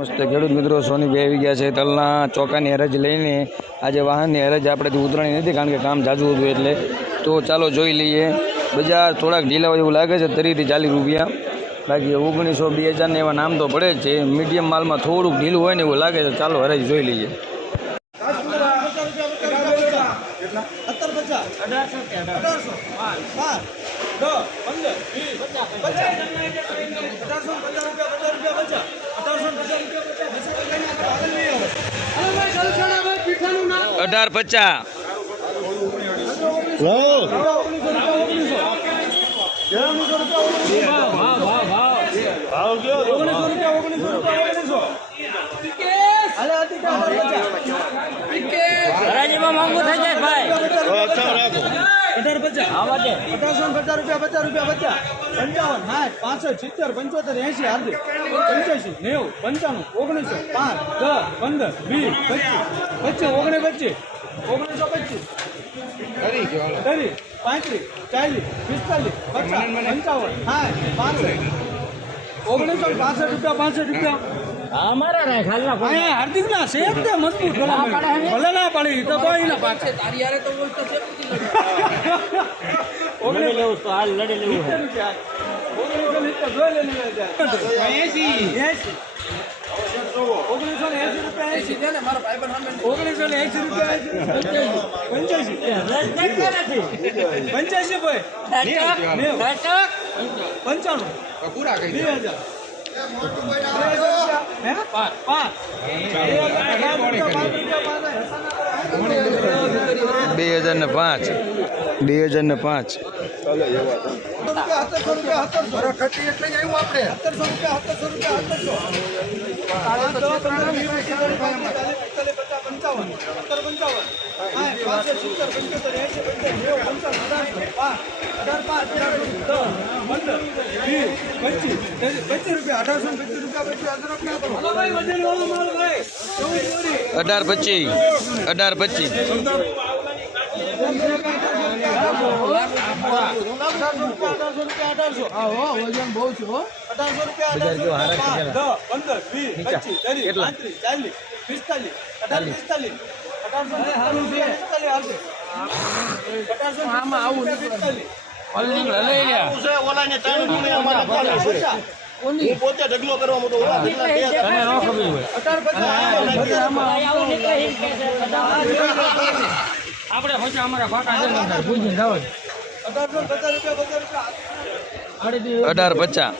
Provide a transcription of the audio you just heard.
મસ્ત ખેડૂત મિત્રો સોની બે આવી ગયા છે તલના ચોકાની હરજ લઈને આજે વાહનની હરજ આપણેથી ઉતરાણી નથી કારણ કે કામ જાજુ હતું એટલે તો ચાલો જોઈ લઈએ બજાર થોડાક ઢીલા હોય એવું લાગે છે તરીથી ચાલીસ રૂપિયા બાકી ઓગણીસો બે હજારને એવા નામ તો પડે જ છે મીડિયમ માલમાં થોડુંક ઢીલું હોય ને એવું લાગે છે ચાલો હરજ જોઈ લઈએ અઢારસો પાંચ દસ પંદર વીસ પચાસ અઢારસો પચાસ રૂપિયા પચાસ રૂપિયા પચાસ અઢારસો પચાસ રૂપિયા પચાસ અઢાર પચાસ. ઓગણીસો રૂપિયા ઓગણીસો રૂપિયા ઓગણીસો. હાલે હતી કે હરાજીમાં મોંઘું થઈ જાય. પચાસ પચાસ રૂપિયા પચાસ રૂપિયા પચાસ. પંચાવન સાઠ પાસઠ સિત્તેર પંચોતેર એંશી હાર્દિક. પંચ્યાસી નેવું પંચાણું ઓગણીસો પાંચ દસ પંદર વીસ પચીસ. પચીસ ઓગણીસ પચીસ. ઓગણીસો પચીસ ત્રીસ પાંત્રીસ ચાલીસ પિસ્તાલીસ પચાસ પંચાવન સાઠ પાસઠ ઓગણીસો પાસઠ રૂપિયા પાસઠ રૂપિયા. અમારા રાય ખાલના કોઈ અહીંયા હાર્દિક ના છે તે મજબૂત ભલા ભલે ના પડી તો કોઈ ના પાછે લડી લેવું તો હાલ લડી લેવું ઓગણીસો ને એસી રૂપિયા એસી ઓગણીસો ને એસી રૂપિયા પંચ્યાસી. પંચ્યાસી ભાઈ પંચાણું. પૂરા હજાર બે હજાર. બે હજાર ને પાંચ બે હજાર ને પાંચ પંચાવન અઢારસો પાંચ પંદર વીસ પચીસ પચીસ રૂપિયા અઢારસો પચીસ રૂપિયા પચીસ હજાર રૂપિયા અઢાર પચીસ અઢાર પચીસ પંદર વીસ અઢાર હું પોતે ઢગલો કરવા મોટો ઓલા ઢગલા અઢાર આવું નીકળે એમ કે છે આપણે પછી અમારા ફાટા જાવ અઢારસો પચાસ અઢાર પચાસ.